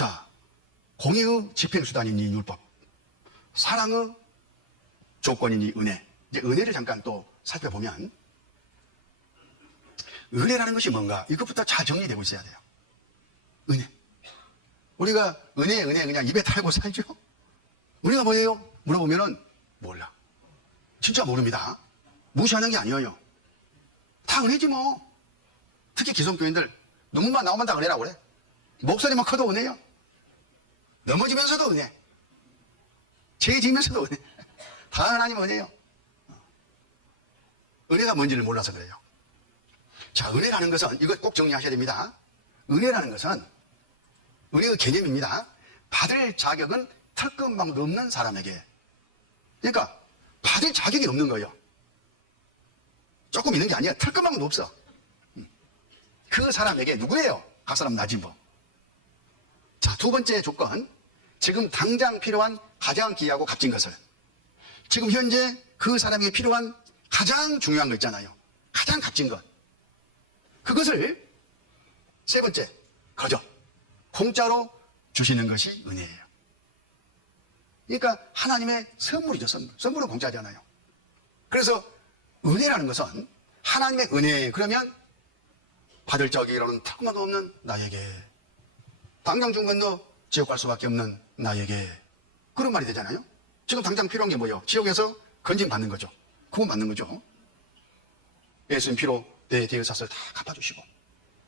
자, 공의의 집행수단이니 율법, 사랑의 조건이니 은혜. 이제 은혜를 잠깐 또 살펴보면, 은혜라는 것이 뭔가, 이것부터 잘 정리되고 있어야 돼요. 은혜. 우리가 은혜 그냥 입에 달고 살죠? 은혜가 뭐예요? 물어보면은 몰라. 진짜 모릅니다. 무시하는 게 아니에요. 다 은혜지 뭐. 특히 기성교인들 눈물만 나오면 다 은혜라고 그래. 목소리만 커도 은혜요. 넘어지면서도 은혜. 죄 지면서도 은혜. 다 하나님 은혜요. 은혜가 뭔지를 몰라서 그래요. 자, 은혜라는 것은, 이거 꼭 정리하셔야 됩니다. 은혜라는 것은, 은혜의 개념입니다. 받을 자격은 털끝망도 없는 사람에게. 그러니까 받을 자격이 없는 거예요. 조금 있는 게 아니야. 털끝망도 없어. 그 사람에게. 누구예요? 각 사람 나지 뭐. 자, 두 번째 조건. 지금 당장 필요한 가장 귀하고 값진 것을, 지금 현재 그 사람에게 필요한 가장 중요한 거 있잖아요. 가장 값진 것. 그것을 세 번째, 거저 공짜로 주시는 것이 은혜예요. 그러니까 하나님의 선물이죠. 선물은 공짜잖아요. 그래서 은혜라는 것은 하나님의 은혜. 그러면 받을 적이라는 턱만 없는 나에게, 당장 준 건 너 지옥 갈 수밖에 없는 나에게, 그런 말이 되잖아요. 지금 당장 필요한 게 뭐예요? 지옥에서 건진 받는 거죠. 구원 받는 거죠. 예수님 피로 내 대의 삭을 다 갚아주시고,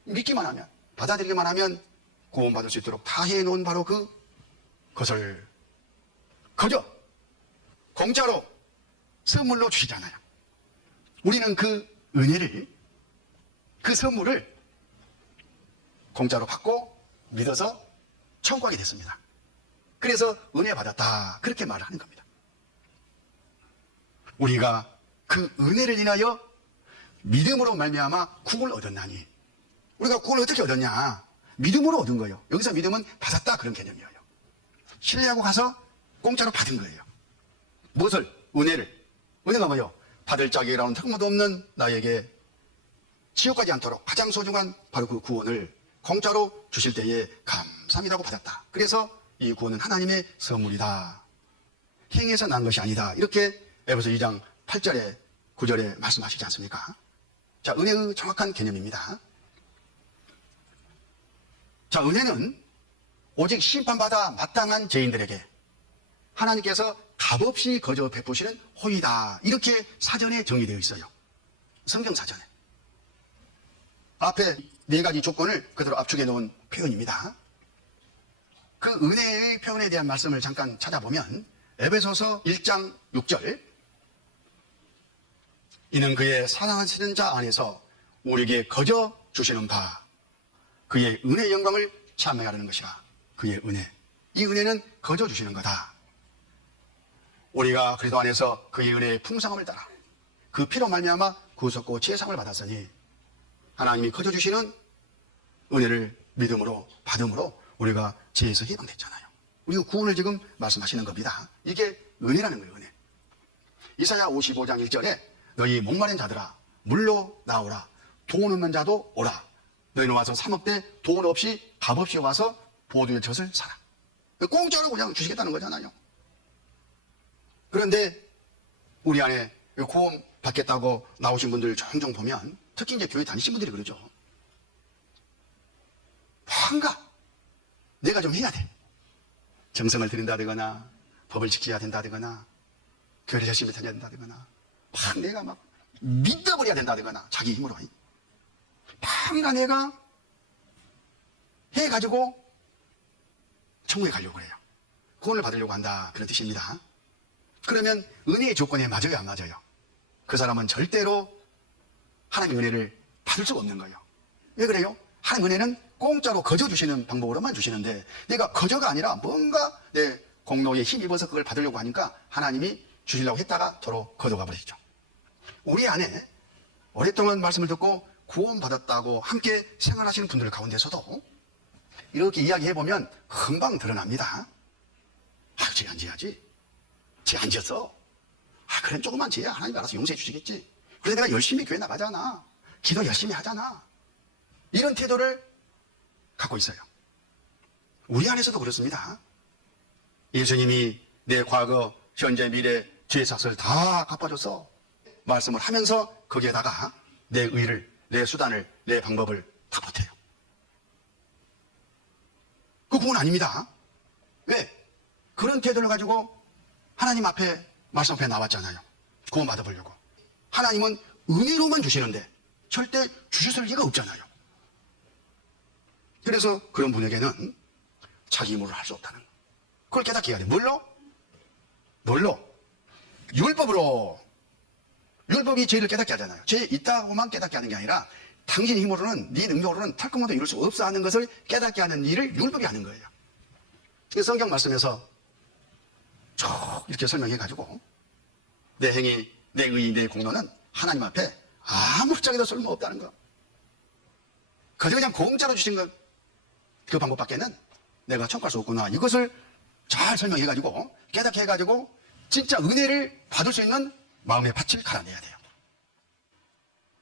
믿기만 하면, 받아들이기만 하면 구원 받을 수 있도록 다 해놓은 바로 그것을 거저 공짜로 선물로 주시잖아요. 우리는 그 은혜를, 그 선물을 공짜로 받고 믿어서 천국하게 됐습니다. 그래서 은혜 받았다, 그렇게 말을 하는 겁니다. 우리가 그 은혜를 인하여 믿음으로 말미암아 구원을 얻었나니. 우리가 구원을 어떻게 얻었냐? 믿음으로 얻은 거예요. 여기서 믿음은 받았다, 그런 개념이에요. 신뢰하고 가서 공짜로 받은 거예요. 무엇을? 은혜를. 은혜가 뭐예요? 받을 자격이라는 턱마도 없는 나에게 지옥 가지 않도록 가장 소중한 바로 그 구원을 공짜로 주실 때에 감사합니다고 받았다. 그래서 이 구원은 하나님의 선물이다. 행해서 난 것이 아니다. 이렇게 에베소 2장 8절에 9절에 말씀하시지 않습니까? 자, 은혜의 정확한 개념입니다. 자, 은혜는 오직 심판받아 마땅한 죄인들에게 하나님께서 값없이 거저 베푸시는 호의다. 이렇게 사전에 정의되어 있어요. 성경 사전에. 앞에 네 가지 조건을 그대로 압축해 놓은 표현입니다. 그 은혜의 표현에 대한 말씀을 잠깐 찾아보면 에베소서 1장 6절, 이는 그의 사랑하시는 자 안에서 우리에게 거저 주시는 바 그의 은혜의 영광을 참여하려는 것이라. 그의 은혜, 이 은혜는 거저 주시는 거다. 우리가 그리스도 안에서 그의 은혜의 풍성함을 따라 그 피로 말미암아 구속고 죄상을 받았으니 하나님이 거저 주시는 은혜를 믿음으로 받음으로 우리가 죄에서 해방됐잖아요. 우리가 구원을 지금 말씀하시는 겁니다. 이게 은혜라는 거예요. 은혜. 이사야 55장 1절에 너희 목마른 자들아 물로 나오라, 돈 없는 자도 오라. 너희는 와서 사 먹되 돈 없이 값 없이 와서 보두의 젖을 사라. 공짜로 그냥 주시겠다는 거잖아요. 그런데 우리 안에 구원 받겠다고 나오신 분들 종종 보면, 특히 이제 교회 다니신 분들이 그러죠. 뭔가 내가 좀 해야 돼. 정성을 들인다거나 법을 지켜야 된다거나 교회를 열심히 다녀야 된다거나 막 내가 막 믿어버려야 된다거나 자기 힘으로 뭔가 내가 해가지고 천국에 가려고 해요. 구원을 받으려고 한다, 그런 뜻입니다. 그러면 은혜의 조건에 맞아요, 안 맞아요? 그 사람은 절대로 하나님의 은혜를 받을 수가 없는 거예요. 왜 그래요? 하나님 은혜는 공짜로 거저 주시는 방법으로만 주시는데, 내가 거저가 아니라 뭔가 내 공로에 힘입어서 그걸 받으려고 하니까 하나님이 주시려고 했다가 도로 거둬가 버리죠. 우리 안에 오랫동안 말씀을 듣고 구원받았다고 함께 생활하시는 분들 가운데서도 이렇게 이야기해보면 금방 드러납니다. 아, 쟤 안 지어야지. 쟤 안 지었어. 아, 그래, 조금만 지어야 하나님 알아서 용서해 주시겠지. 그래서 내가 열심히 교회 나가잖아. 기도 열심히 하잖아. 이런 태도를 갖고 있어요. 우리 안에서도 그렇습니다. 예수님이 내 과거, 현재, 미래, 죄 삭을 다 갚아줘서 말씀을 하면서 거기에다가 내 의를, 내 수단을, 내 방법을 다 보태요. 그건 아닙니다. 왜? 그런 태도를 가지고 하나님 앞에, 말씀 앞에 나왔잖아요. 구원 받아보려고. 하나님은 은혜로만 주시는데 절대 주셨을 리가 없잖아요. 그래서 그런 분에게는 자기 힘으로 할 수 없다는 거. 그걸 깨닫게 해야 돼. 뭘로? 율법으로. 율법이 죄를 깨닫게 하잖아요. 죄 있다고만 깨닫게 하는 게 아니라 당신 힘으로는, 네 능력으로는 털끝만도 이룰 수 없어 하는 것을 깨닫게 하는 일을 율법이 하는 거예요. 성경 말씀에서 쭉 이렇게 설명해가지고 내 행위, 내 의, 내 공로는 하나님 앞에 아무짝에도 쓸모없다는 거. 그냥 공짜로 주신 것, 그 방법밖에는 내가 천국할 수 없구나. 이것을 잘 설명해가지고 깨닫게 해가지고 진짜 은혜를 받을 수 있는 마음의 밭을 갈아내야 돼요.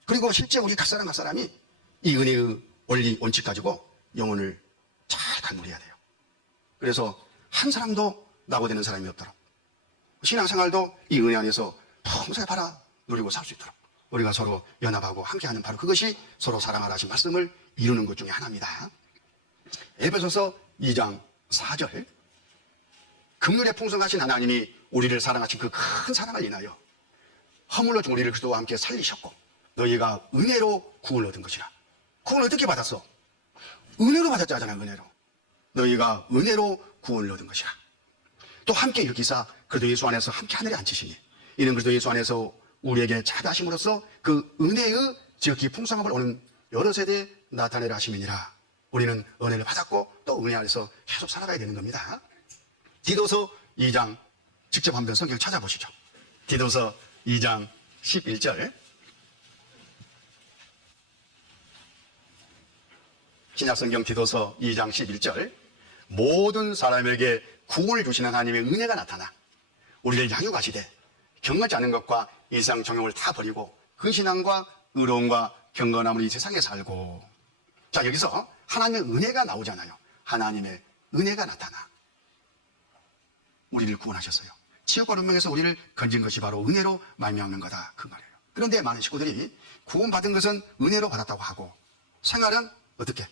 그리고 실제 우리 각 사람이 이 은혜의 원리, 원칙 가지고 영혼을 잘 간무려야 돼요. 그래서 한 사람도 낙오되는 사람이 없도록, 신앙생활도 이 은혜 안에서 평생 바라 누리고 살 수 있도록 우리가 서로 연합하고 함께하는, 바로 그것이 서로 사랑하라 하신 말씀을 이루는 것 중에 하나입니다. 에베소서 2장 4절, 긍휼에 풍성하신 하나님이 우리를 사랑하신 그 큰 사랑을 인하여 허물로 준 우리를 그리스도와 함께 살리셨고 너희가 은혜로 구원을 얻은 것이라. 구원을 어떻게 받았어? 은혜로 받았잖아. 은혜로. 너희가 은혜로 구원을 얻은 것이라. 또 함께 일으키사 그리스도 예수 안에서 함께 하늘에 앉히시니 이는 그리스도 예수 안에서 우리에게 자비하심으로써 그 은혜의 지극히 풍성함을 오는 여러 세대에 나타내라 하심이니라. 우리는 은혜를 받았고 또 은혜 안에서 계속 살아가야 되는 겁니다. 디도서 2장, 직접 한번 성경 찾아보시죠. 디도서 2장 11절. 신약성경 디도서 2장 11절. 모든 사람에게 구원을 주시는 하나님의 은혜가 나타나 우리를 양육하시되 경건치 않은 것과 일상 정욕을 다 버리고 근신함과 의로움과 경건함으로 이 세상에 살고. 자, 여기서 하나님의 은혜가 나오잖아요. 하나님의 은혜가 나타나 우리를 구원하셨어요. 지옥과 운명에서 우리를 건진 것이 바로 은혜로 말미암는 거다, 그 말이에요. 그런데 많은 식구들이 구원받은 것은 은혜로 받았다고 하고 생활은 어떻게?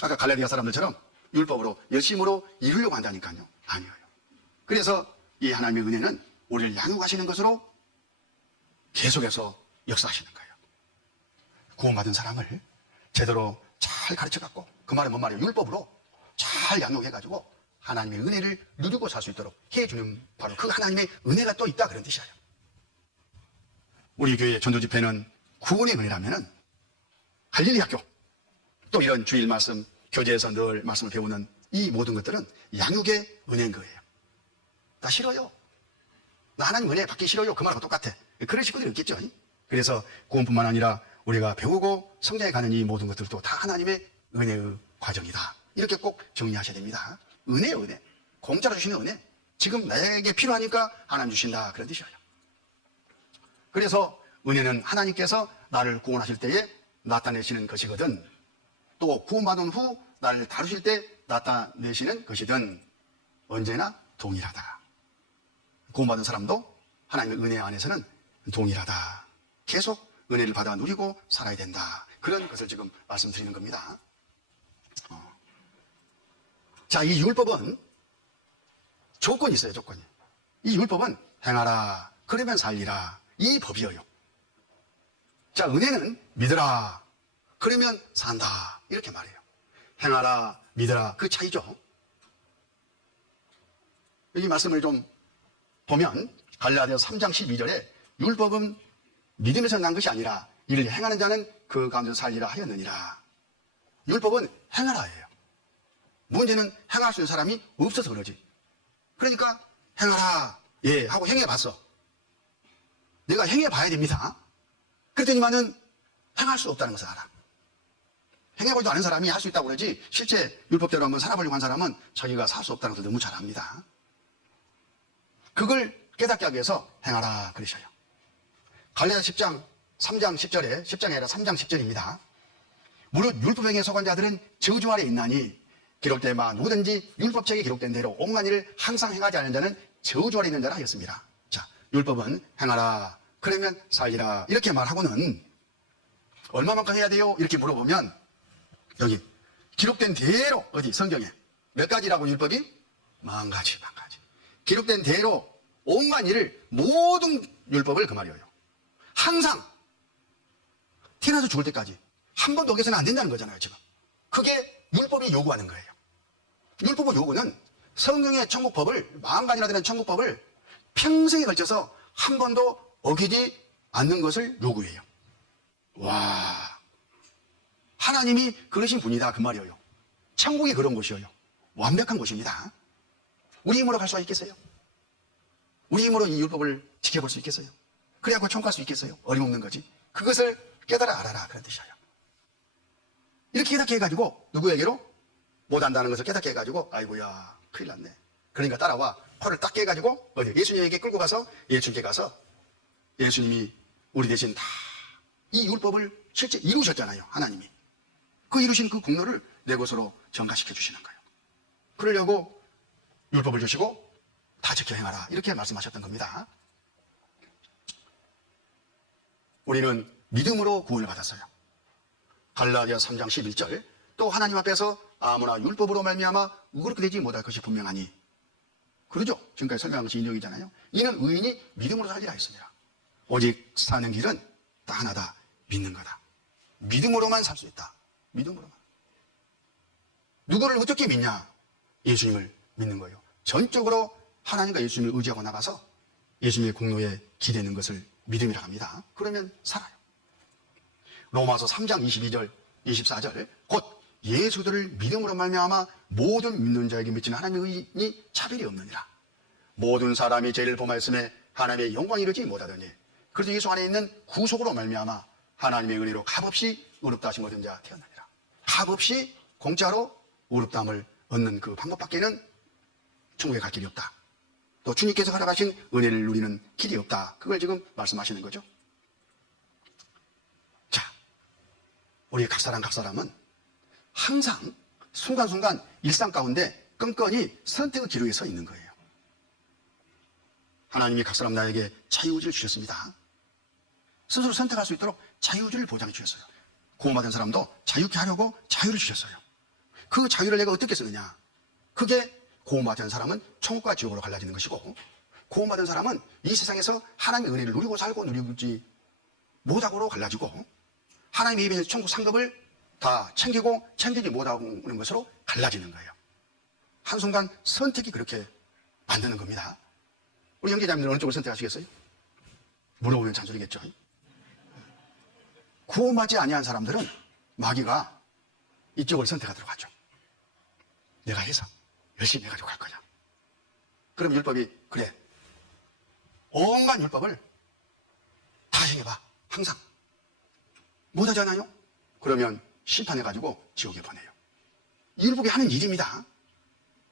아까 갈라디아 사람들처럼 율법으로 열심으로 이루려고 한다니까요. 아니에요. 그래서 이 하나님의 은혜는 우리를 양육하시는 것으로 계속해서 역사하시는 거예요. 구원받은 사람을 제대로 잘 가르쳐갖고, 그 말은 뭔 말이에요? 율법으로 잘 양육해가지고 하나님의 은혜를 누리고 살 수 있도록 해주는, 바로 그 하나님의 은혜가 또 있다, 그런 뜻이에요. 우리 교회 전도 집회는 구원의 은혜라면은 갈릴리 학교, 또 이런 주일 말씀, 교재에서 늘 말씀을 배우는 이 모든 것들은 양육의 은혜인 거예요. 나 싫어요. 나 하나님 은혜 받기 싫어요. 그 말하고 똑같아. 그런 식구들이 있겠죠. 그래서 구원뿐만 아니라 우리가 배우고 성장해 가는 이 모든 것들도 다 하나님의 은혜의 과정이다. 이렇게 꼭 정리하셔야 됩니다. 은혜예요, 은혜. 공짜로 주시는 은혜. 지금 나에게 필요하니까 하나님 주신다, 그런 뜻이에요. 그래서 은혜는 하나님께서 나를 구원하실 때에 나타내시는 것이거든, 또 구원받은 후 나를 다루실 때 나타내시는 것이든 언제나 동일하다. 구원받은 사람도 하나님의 은혜 안에서는 동일하다. 계속 은혜를 받아 누리고 살아야 된다. 그런 것을 지금 말씀드리는 겁니다. 자, 이 율법은 조건이 있어요, 조건이. 이 율법은 행하라, 그러면 살리라, 이 법이에요. 자, 은혜는 믿으라, 그러면 산다, 이렇게 말해요. 행하라, 믿으라, 그 차이죠. 여기 말씀을 좀 보면 갈라디아서 3장 12절에 율법은 믿음에서 난 것이 아니라 이를 행하는 자는 그 가운데서 살리라 하였느니라. 율법은 행하라예요. 문제는 행할 수 있는 사람이 없어서 그러지. 그러니까 행하라, 예 하고 행해봤어. 내가 행해봐야 됩니다. 그랬더니만은 행할 수 없다는 것을 알아. 행해보지도 않은 사람이 할 수 있다고 그러지, 실제 율법대로 한번 살아보려고 한 사람은 자기가 살 수 없다는 것을 너무 잘 압니다. 그걸 깨닫게 하기 위해서 행하라 그러셔요. 갈라디아서 10장 3장 10절에, 10장이 아니라 3장 10절입니다. 무릇 율법행위에 속한 자들은 저주 아래 있나니 기록된 바 누구든지 율법책에 기록된 대로 온갖 일을 항상 행하지 않는 자는 저주 아래 있는 자라 하였습니다. 자, 율법은 행하라 그러면 살리라 이렇게 말하고는 얼마만큼 해야 돼요? 이렇게 물어보면 여기 기록된 대로 어디 성경에 몇 가지라고 율법이? 10,000가지. 기록된 대로 온갖 일을 모든 율법을 그 말이에요. 항상 태어나서 죽을 때까지 한 번도 어겨서는 안 된다는 거잖아요. 지금 그게 율법이 요구하는 거예요. 율법의 요구는 성경의 천국법을 10,000가지나 되는 천국법을 평생에 걸쳐서 한 번도 어기지 않는 것을 요구해요. 와, 하나님이 그러신 분이다 그 말이에요. 천국이 그런 곳이에요. 완벽한 곳입니다. 우리 힘으로 갈 수 있겠어요? 우리 힘으로 이 율법을 지켜볼 수 있겠어요? 그래갖고 천국 갈 수 있겠어요? 어림없는 거지. 그것을 깨달아 알아라 그런 뜻이에요. 이렇게 깨닫게 해가지고 누구에게로? 못한다는 것을 깨닫게 해가지고 아이고야 큰일 났네. 그러니까 따라와. 코를 딱 깨가지고 어디 예수님에게 끌고 가서 예수님께 가서 예수님이 우리 대신 다 이 율법을 실제 이루셨잖아요. 하나님이. 그 이루신 그 공로를 내 것으로 전가시켜 주시는 거예요. 그러려고 율법을 주시고 다 지켜 행하라 이렇게 말씀하셨던 겁니다. 우리는 믿음으로 구원을 받았어요. 갈라디아 3장 11절 또 하나님 앞에서 아무나 율법으로 말미암아 그렇게 되지 못할 것이 분명하니 그러죠. 지금까지 설명한 것이 인용이잖아요. 이는 의인이 믿음으로 살리라 했습니다. 오직 사는 길은 딱 하나다. 믿는 거다. 믿음으로만 살 수 있다. 믿음으로만. 누구를 어떻게 믿냐? 예수님을 믿는 거예요. 전적으로 하나님과 예수님을 의지하고 나가서 예수님의 공로에 기대는 것을 믿음이라 합니다. 그러면 살아요. 로마서 3장 22절 24절 곧 예수들을 믿음으로 말미암아 모든 믿는 자에게 미치는 하나님의 의인이 차별이 없느니라. 모든 사람이 죄를 범하였음에 하나님의 영광이 이르지 못하더니 그래서 예수 안에 있는 구속으로 말미암아 하나님의 은혜로 값없이 의롭다 하심 얻은 자 되었느니라. 값없이 공짜로 의롭다함을 얻는 그 방법밖에는 천국에 갈 길이 없다. 또 주님께서 허락하신 은혜를 누리는 길이 없다. 그걸 지금 말씀하시는 거죠. 자, 우리 각 사람은 항상 순간순간 일상 가운데 끈끈이 선택의 기로에 서 있는 거예요. 하나님이 각 사람 나에게 자유의지를 주셨습니다. 스스로 선택할 수 있도록 자유의지를 보장해 주셨어요. 구원받은 사람도 자유케 하려고 자유를 주셨어요. 그 자유를 내가 어떻게 쓰느냐? 그게 구원받은 사람은 천국과 지옥으로 갈라지는 것이고 구원받은 사람은 이 세상에서 하나님의 은혜를 누리고 살고 누리지 못하고로 갈라지고 하나님의 입에 천국 상급을 다 챙기고 챙기지 못하는 것으로 갈라지는 거예요. 한순간 선택이 그렇게 만드는 겁니다. 우리 형제자매들 어느 쪽을 선택하시겠어요? 물어보면 잔소리겠죠. 구원받지 아니한 사람들은 마귀가 이쪽을 선택하도록 하죠. 내가 해서 열심히 해가지고 갈 거야. 그럼 율법이 그래 온갖 율법을 다 행해봐. 항상 못하잖아요. 그러면 심판해가지고 지옥에 보내요. 이 율법이 하는 일입니다.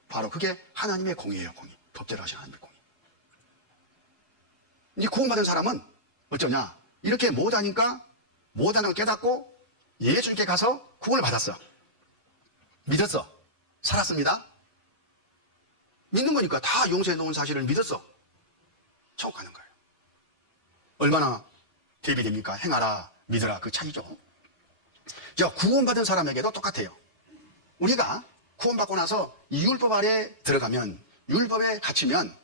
바로 그게 하나님의 공의예요. 공의. 법대로 하신 하나님의 공의. 이 구원받은 사람은 어쩌냐? 이렇게 못하니까 못하는 걸 깨닫고 예수님께 가서 구원을 받았어. 믿었어. 살았습니다. 믿는 거니까 다 용서해 놓은 사실을 믿었어. 천국 가는 거예요. 얼마나 대비됩니까? 행하라, 믿어라. 그 차이죠. 자, 구원받은 사람에게도 똑같아요. 우리가 구원받고 나서 이 율법 아래 들어가면 율법에 갇히면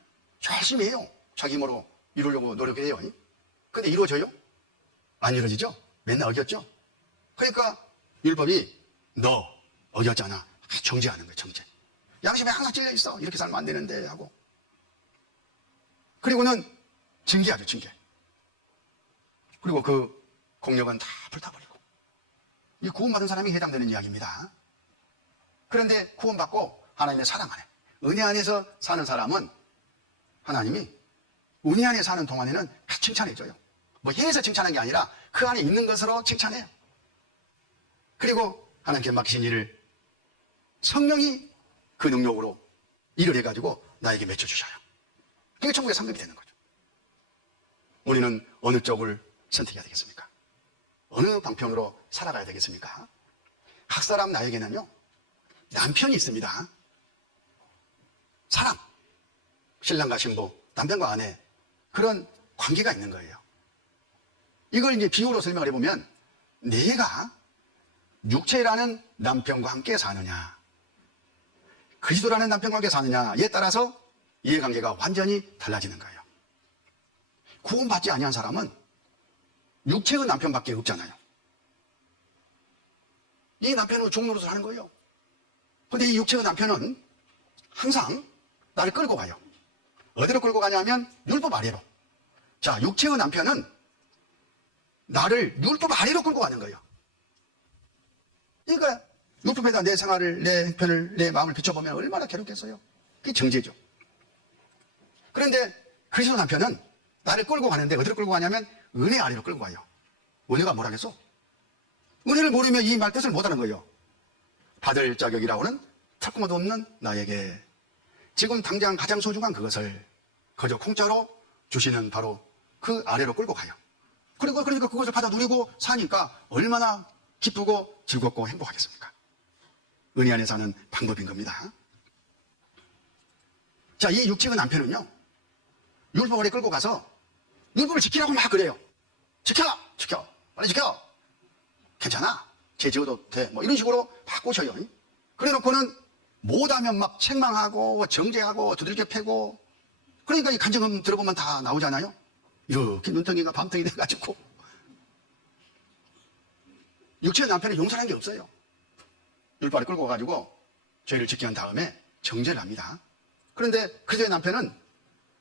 열심히 해요. 자기 힘으로 이루려고 노력해요. 근데 이루어져요? 안 이루어지죠? 맨날 어겼죠? 그러니까 율법이 너 어겼잖아. 정죄하는 거예요. 정죄. 양심에 항상 찔려 있어. 이렇게 살면 안 되는데 하고. 그리고는 징계하죠. 징계. 그리고 그 공력은 다 불타버리고. 이 구원받은 사람이 해당되는 이야기입니다. 그런데 구원받고 하나님의 사랑 안에 은혜 안에서 사는 사람은 하나님이 은혜 안에 사는 동안에는 다 칭찬해줘요. 뭐 해서 칭찬한 게 아니라 그 안에 있는 것으로 칭찬해요. 그리고 하나님께 맡기신 일을 성령이 그 능력으로 일을 해가지고 나에게 맺혀주셔요. 그게 천국의 상급이 되는 거죠. 우리는 어느 쪽을 선택해야 되겠습니까? 어느 방편으로 살아가야 되겠습니까? 각 사람 나에게는요, 남편이 있습니다. 사람, 신랑과 신부, 남편과 아내, 그런 관계가 있는 거예요. 이걸 이제 비유로 설명을 해보면, 내가 육체라는 남편과 함께 사느냐, 그리스도라는 남편과 함께 사느냐에 따라서 이해관계가 완전히 달라지는 거예요. 구원받지 아니한 사람은 육체의 남편밖에 없잖아요. 이 남편은 종노릇을 하는 거예요. 근데 이 육체의 남편은 항상 나를 끌고 가요. 어디로 끌고 가냐면 율법 아래로. 자, 육체의 남편은 나를 율법 아래로 끌고 가는 거예요. 그러니까 율법에다 내 생활을, 내 형편을, 내 마음을 비춰보면 얼마나 괴롭겠어요. 그게 정죄죠. 그런데 그리스도 남편은 나를 끌고 가는데 어디로 끌고 가냐면 은혜 아래로 끌고 가요. 은혜가 뭐라겠어? 은혜를 모르면 이 말 뜻을 못하는 거예요. 받을 자격이라고는 턱구도 없는 나에게 지금 당장 가장 소중한 그것을 그저 공짜로 주시는 바로 그 아래로 끌고 가요. 그러니까 그것을 받아 누리고 사니까 얼마나 기쁘고 즐겁고 행복하겠습니까? 은혜 안에 사는 방법인 겁니다. 자, 이 육체의 남편은요, 율법 아래 끌고 가서 율법을 지키라고 막 그래요. 지켜! 빨리 지켜! 괜찮아. 죄 지어도 돼. 뭐 이런 식으로 막 꼬셔요. 그래 놓고는 못하면 막 책망하고 정죄하고 두들겨 패고, 그러니까 이 간증음 들어보면 다 나오잖아요. 이렇게 눈덩이가 밤덩이 돼가지고 육체의 남편은 용서하는 게 없어요. 율법을 끌고 가가지고 죄를 짓게 한 다음에 정죄를 합니다. 그런데 그의 남편은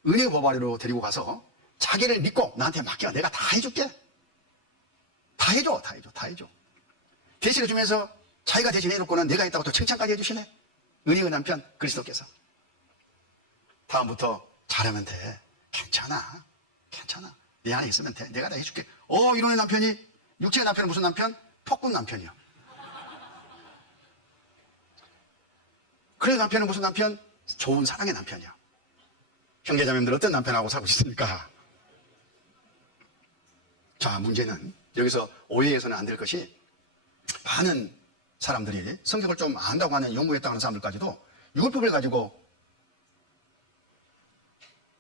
은혜 법 아래로 데리고 가서 자기를 믿고 나한테 맡겨. 내가 다 해줄게. 다 해줘. 대신해 주면서 자기가 대신해놓고는 내가 있다고 또 칭찬까지 해주시네. 은혜의 남편 그리스도께서. 다음부터 잘하면 돼. 괜찮아. 내 안에 있으면 돼. 내가 다 해줄게. 이런 남편이, 육체의 남편은 무슨 남편? 폭군 남편이요. 그래 남편은 무슨 남편? 좋은 사랑의 남편이요. 형제자매님들 어떤 남편하고 살고 있습니까? 자, 문제는 여기서 오해해서는 안 될 것이, 많은 사람들이 성경을 좀 안다고 하는 연구했다고 하는 사람들까지도 율법을 가지고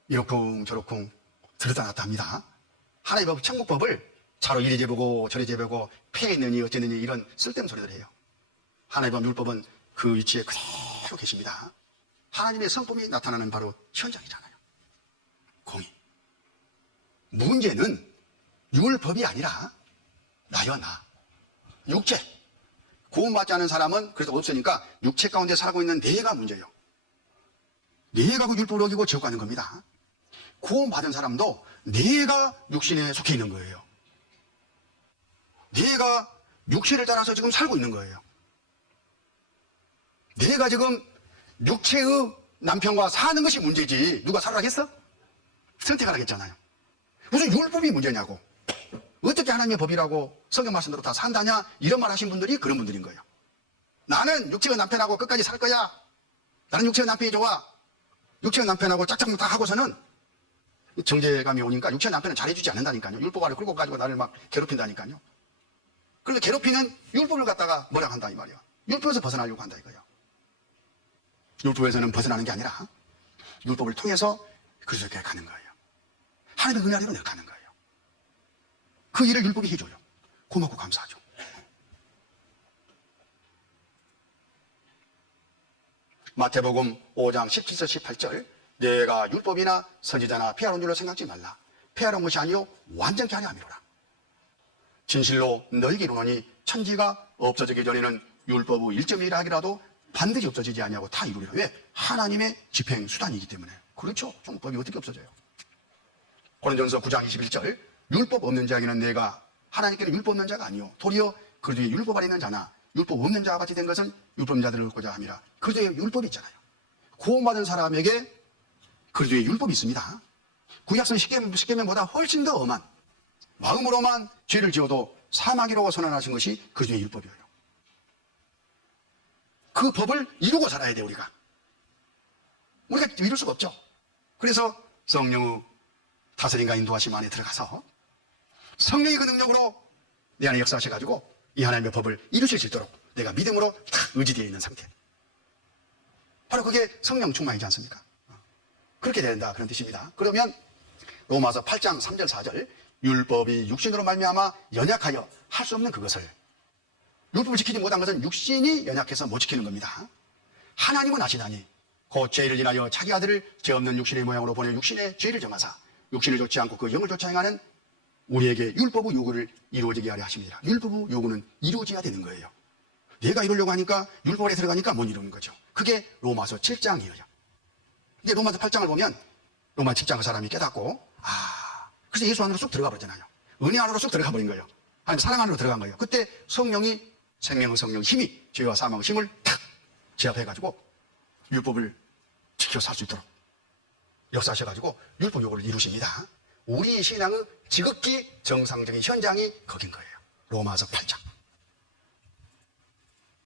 이러쿵저러쿵 들었다 놨다 합니다. 하나님의 법, 천국법을 차로 이리 재보고 저리 재보고 폐했느니 어쨌느니 이런 쓸데없는 소리들 해요. 하나님의 법, 율법은 그 위치에 그대로 계십니다. 하나님의 성품이 나타나는 바로 현장이잖아요. 공의. 문제는 율법이 아니라 나여 나. 육체. 구원받지 않은 사람은 그래서 없으니까 육체 가운데 살고 있는 내가 문제예요. 내가 그 율법을 어기고 지옥 가는 겁니다. 구원받은 사람도 내가 육신에 속해 있는 거예요. 내가 육체를 따라서 지금 살고 있는 거예요. 내가 지금 육체의 남편과 사는 것이 문제지 누가 살아라겠어? 선택하라 했잖아요. 무슨 율법이 문제냐고. 어떻게 하나님의 법이라고 성경 말씀대로 다 산다냐, 이런 말 하신 분들이 그런 분들인 거예요. 나는 육체의 남편하고 끝까지 살 거야. 나는 육체의 남편이 좋아. 육체의 남편하고 짝짝딱 하고서는 정죄감이 오니까 육체의 남편은 잘해주지 않는다니까요. 율법 아래 끌고 가지고 나를 막 괴롭힌다니까요. 그런데 괴롭히는 율법을 갖다가 뭐라 한다 이 말이야. 율법에서 벗어나려고 한다 이거예요. 율법에서는 벗어나는 게 아니라 율법을 통해서 그리스도께 가는 거예요. 하나님의 은혜 아래로 내려가는 거예요. 그 일을 율법이 해줘요. 고맙고 감사하죠. 마태복음 5장 17절 18절 내가 율법이나 선지자나 폐하는 줄로 생각지 말라. 폐하는 것이 아니요 완전케 하려 함이로라. 진실로 너희에게 이르노니 천지가 없어지기 전에는 율법의 1.1 하기라도 반드시 없어지지 아니하고 다 이루리라. 왜? 하나님의 집행 수단이기 때문에. 그렇죠. 종법이 어떻게 없어져요? 고린도전서 9장 21절 율법 없는 자에게는 내가 하나님께는 율법 없는 자가 아니요 도리어 그리스도의 율법 아래 있는 자나 율법 없는 자와 같이 된 것은 율법 자들을 얻고자 함이라. 그리스도의 율법이 있잖아요. 구원받은 사람에게 그리스도의 율법이 있습니다. 구약성 십계명보다 훨씬 더 엄한, 마음으로만 죄를 지어도 사망이라고 선언하신 것이 그리스도의 율법이에요. 그 법을 이루고 살아야 돼요. 우리가 이룰 수가 없죠. 그래서 성령의 다스림과 인도하심 안에 들어가서 성령의 그 능력으로 내 안에 역사하셔가지고 이 하나님의 법을 이루실 수 있도록 내가 믿음으로 딱 의지되어 있는 상태. 바로 그게 성령 충만이지 않습니까? 그렇게 된다 그런 뜻입니다. 그러면 로마서 8장 3절 4절 율법이 육신으로 말미암아 연약하여 할 수 없는 그것을, 율법을 지키지 못한 것은 육신이 연약해서 못 지키는 겁니다. 하나님은 아시다니 곧 죄를 인하여 자기 아들을 죄 없는 육신의 모양으로 보내 육신의 죄를 정하사 육신을 좋지 않고 그 영을 좋지 행하는 우리에게 율법의 요구를 이루어지게 하려 하십니다. 율법의 요구는 이루어져야 되는 거예요. 내가 이루려고 하니까 율법에 들어가니까 못 이루는 거죠. 그게 로마서 7장이에요. 근데 로마서 8장을 보면 로마 7장의 사람이 깨닫고 그래서 예수 안으로 쑥 들어가 버렸잖아요. 은혜 안으로 쑥 들어가 버린 거예요. 아니 사랑 안으로 들어간 거예요. 그때 성령이, 생명의 성령 힘이 죄와 사망의 힘을 탁 제압해가지고 율법을 지켜 살 수 있도록 역사하셔가지고 율법 요구를 이루십니다. 우리 신앙의 지극히 정상적인 현장이 거긴 거예요. 로마서 8장.